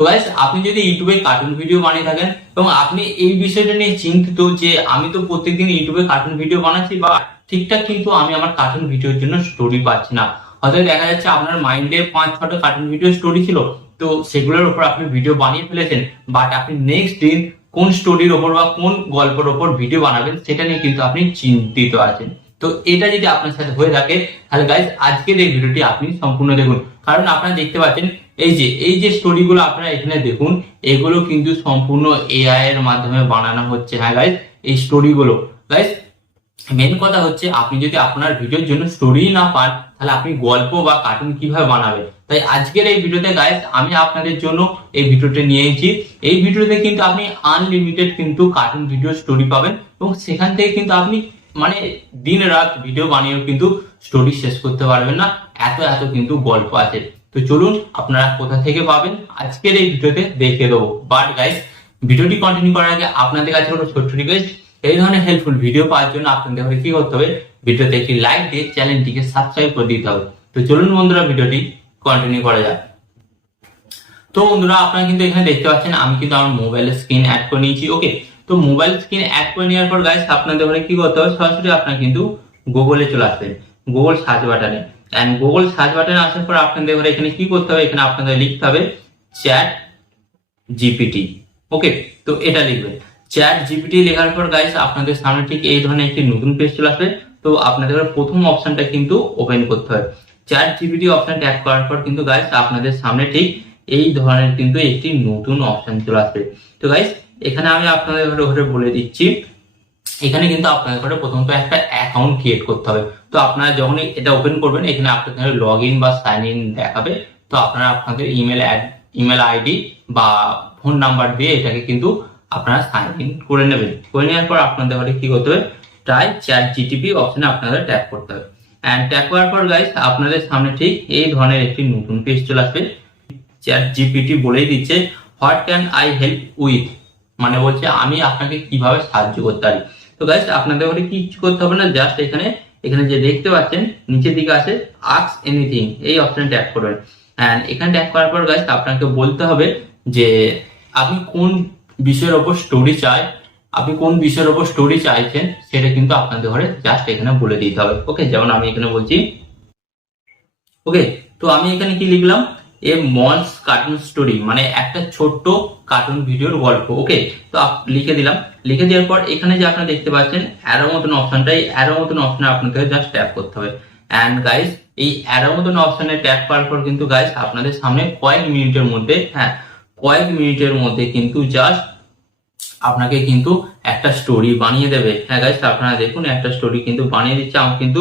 তো গাইস, আপনি যদি ইউটিউবে কার্টুন ভিডিও বানিয়ে থাকেন এবং আপনি এই বিষয়টা নিয়ে চিন্তিত যে আমি তো প্রত্যেকদিন ইউটিউবে কার্টুন ভিডিও বানাচ্ছি বা ঠিকঠাক কিন্তু আমি আমার কার্টুন ভিডিওর জন্য স্টোরি পাচ্ছি না, হয়তো দেখা যাচ্ছে আপনার মাইন্ডে 5-6টা কার্টুন ভিডিও স্টোরি ছিল, তো সেগুলোর উপর আপনি ভিডিও বানিয়ে ফেলেছেন, বাট আপনি নেক্সট দিন কোন স্টোরির ওপর বা কোন গল্পের ওপর ভিডিও বানাবেন সেটা নিয়ে কিন্তু আপনি চিন্তিত আছেন। তো এটা যদি আপনার সাথে হয়ে থাকে তাহলে গাইস আজকের এই ভিডিওটি আপনি সম্পূর্ণ দেখুন, কারণ আপনারা দেখতে পাচ্ছেন এই যে স্টোরিগুলো আপনারা এখানে দেখুন, এগুলো কিন্তু সম্পূর্ণ এআই এর মাধ্যমে বানানো হচ্ছে। হ্যাঁ গাইস, এই স্টোরিগুলো গাইস, মেন কথা হচ্ছে আপনি যদি আপনার ভিডিওর জন্য স্টোরি না পান তাহলে আপনি গল্প বা কার্টুন কিভাবে বানাবেন। তাই আজকের এই ভিডিওতে গাইস আমি আপনাদের জন্য এই ভিডিওটা নিয়ে এসেছি। এই ভিডিওতে কিন্তু আপনি আনলিমিটেড কিন্তু কার্টুন ভিডিও স্টোরি পাবেন এবং সেখান থেকে কিন্তু আপনি মানে দিন রাত ভিডিও বানিয়েও কিন্তু স্টোরি শেষ করতে পারবেন না, এত এত কিন্তু গল্প আছে। তো চলুন আপনারা কোথা থেকে পাবেন আজকের এই ভিডিওতে দেখে দেবো। বাট গাইস, ভিডিওটি কন্টিনিউ করার আগে আপনাদের কাছে কোনো ছোট্ট রিকোয়েস্ট, এই ধরনের হেল্পফুল ভিডিও পাওয়ার জন্য আপনাদের কি করতে হবে, ভিডিওতে একটি লাইক দিয়ে চ্যানেলটিকে সাবস্ক্রাইব করে দিতে হবে। তো চলুন বন্ধুরা ভিডিওটি কন্টিনিউ করা যাক। তো বন্ধুরা আপনারা কিন্তু এখানে দেখতে পাচ্ছেন আমি কিন্তু আমার মোবাইলের স্ক্রিন অ্যাড করে নিয়েছি। ওকে, তো মোবাইল স্ক্রিন অ্যাড করে নেওয়ার পর গাইস আপনাদের কি করতে হবে, সরাসরি আপনারা কিন্তু গুগলে চলে আসবেন, গুগল সার্চ বাটনে। এন্ড গুগল সার্চ বাটনে আসার পর আপনাদের এখানে কি করতে হবে, এখানে আপনাদের লিখতে হবে চ্যাট জিপিটি। ওকে, তো এটা লিখবেন চ্যাট জিপিটি। লেখার পর গাইস আপনাদের সামনে ঠিক এই ধরনের একটি নতুন পেজ চলে আসবে। তো আপনাদের প্রথম অপশনটা কিন্তু ওপেন করতে হবে। চ্যাট জিপিটি অপশন ট্যাপ করার পর কিন্তু গাইস আপনাদের সামনে ঠিক এই ধরনের কিন্তু একটি নতুন অপশন চলে আসবে। তো গাইস এখানে আমি আপনাদের ঘরে বলে দিচ্ছি, এখানে কিন্তু আপনাদের ঘরে প্রথমত একটা অ্যাকাউন্ট ক্রিয়েট করতে হবে। তো আপনারা যখন এটা ওপেন করবেন এখানে আপনাদের লগ ইন বা সাইন ইন দেখাবে। তো আপনারা আপনাদের ইমেল আইডি বা ফোন নাম্বার দিয়ে এটাকে কিন্তু আপনারা সাইন ইন করে নেবেন। করে নেওয়ার পর আপনাদের ঘরে কি করতে হবে, ট্রাই চ্যাট জিটিপি অপশনে আপনাদের ট্যাপ করতে হবে। এন্ড ট্যাপ করার পর গাইস আপনাদের সামনে ঠিক এই ধরনের একটি নতুন পেজ চলে আসবে। চ্যাট জিপিটি বলেই দিচ্ছে what can I help with, মানে বলছে আমি আপনাকে কিভাবে সাহায্য করতে পারি। তো গাইস আপনাদের ওখানে কিছু করতে হবে না, জাস্ট এখানে এখানে যে দেখতে পাচ্ছেন নিচের দিকে আছে আস্ক এনিথিং, এই অপশনে ট্যাপ করবেন। এন্ড এখানে ট্যাপ করার পর গাইস আপনাকে বলতে হবে যে আপনি কোন বিষয়ের ওপর স্টোরি আপনি কোন বিষয়ের ওপর স্টোরি চাইছেন সেটা কিন্তু আপনাদের ঘরে জাস্ট এখানে বলে দিতে হবে। ওকে, যেমন আমি এখানে বলছি, ওকে, তো আমি এখানে কি লিখলাম, এ মনস কার্টুন স্টোরি, মানে একটা ছোট্ট কার্টুন ভিডিওর গল্প। ওকে, তো লিখে দিলাম। লিখে দেওয়ার পর এখানে যে আপনারা দেখতে পাচ্ছেন অ্যারো মতন অপশনটা, এই অ্যারো মতন অপশনে আপনাদের জাস্ট ট্যাপ করতে হবে। এন্ড গাইস এই অ্যারো মতন অপশনে ট্যাপ করার পর কিন্তু গাইস আপনাদের সামনে কয়েক মিনিটের মধ্যে কিন্তু জাস্ট আপনাকে কিন্তু একটা স্টোরি বানিয়ে দেবে। হ্যাঁ গাইস, আপনারা দেখুন একটা স্টোরি কিন্তু বানিয়ে দিচ্ছে। আমার কিন্তু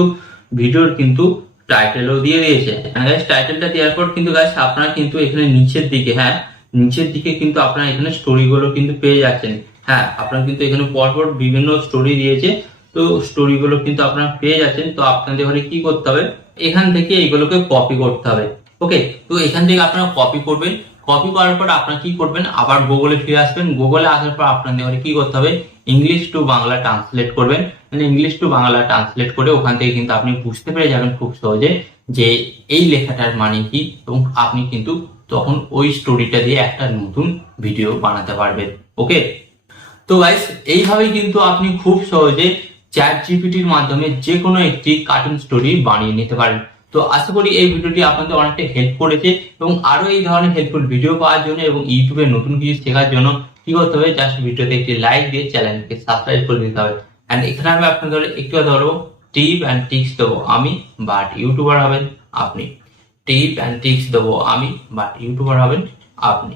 ভিডিওর কিন্তু টাইটেলও দিয়ে দিয়েছে। গাইস টাইটেলটা দেওয়ার পর কিন্তু গাইস আপনারা কিন্তু এখানে নিচের দিকে কিন্তু আপনারা এখানে স্টোরি গুলো কিন্তু পেয়ে যাচ্ছেন। হ্যাঁ, আপনারা কিন্তু এখানে পরপর বিভিন্ন স্টোরি দিয়েছে, তো স্টোরি গুলো কিন্তু আপনারা পেয়ে যাচ্ছেন। তো আপনাদের ঘরে কি করতে হবে, এখান থেকে এইগুলোকে কপি করতে হবে। ওকে, তো এখান থেকে আপনারা কপি করবেন। কপি করার পর আপনারা কি করবেন, আবার গুগলে ফিরে আসবেন। গুগলে আসার পর আপনাদের ঘরে কি করতে হবে, ইংলিশ টু বাংলা ট্রান্সলেট করবেন। মানে ইংলিশ টু বাংলা ট্রান্সলেট করে ওখান থেকে কিন্তু আপনি বুঝতে পেরে যাবেন খুব সহজে যে এই লেখাটার মানে কি, এবং আপনি কিন্তু তখন ওই স্টোরিটা দিয়ে একটা নতুন ভিডিও বানাতে পারবেন। ওকে, তো গাইস এইভাবেই কিন্তু আপনি খুব সহজে চ্যাট জিপিটির মাধ্যমে যে কোনো একটি কার্টুন স্টোরি বানিয়ে নিতে পারেন। তো আশা করি এই ভিডিওটি আপনাদের অনেকটা হেল্প করেছে, এবং আরো এই ধরনের হেল্পফুল ভিডিও পাওয়ার জন্য এবং ইউটিউবে নতুন কিছু শেখার জন্য কি করতে হবে, জাস্ট ভিডিওতে একটি লাইক দিয়ে চ্যানেলকে সাবস্ক্রাইব করে দিতে হবে। এন্ড এখানে আমি আপনাদের একটু ধরো টিপ অ্যান্ড ট্রিক্স দেবো আমি, বাট ইউটিউবার হবেন আপনি। টিপ অ্যান্ড ট্রিক্স দেবো আমি, বাট ইউটিউবার হবেন আপনি।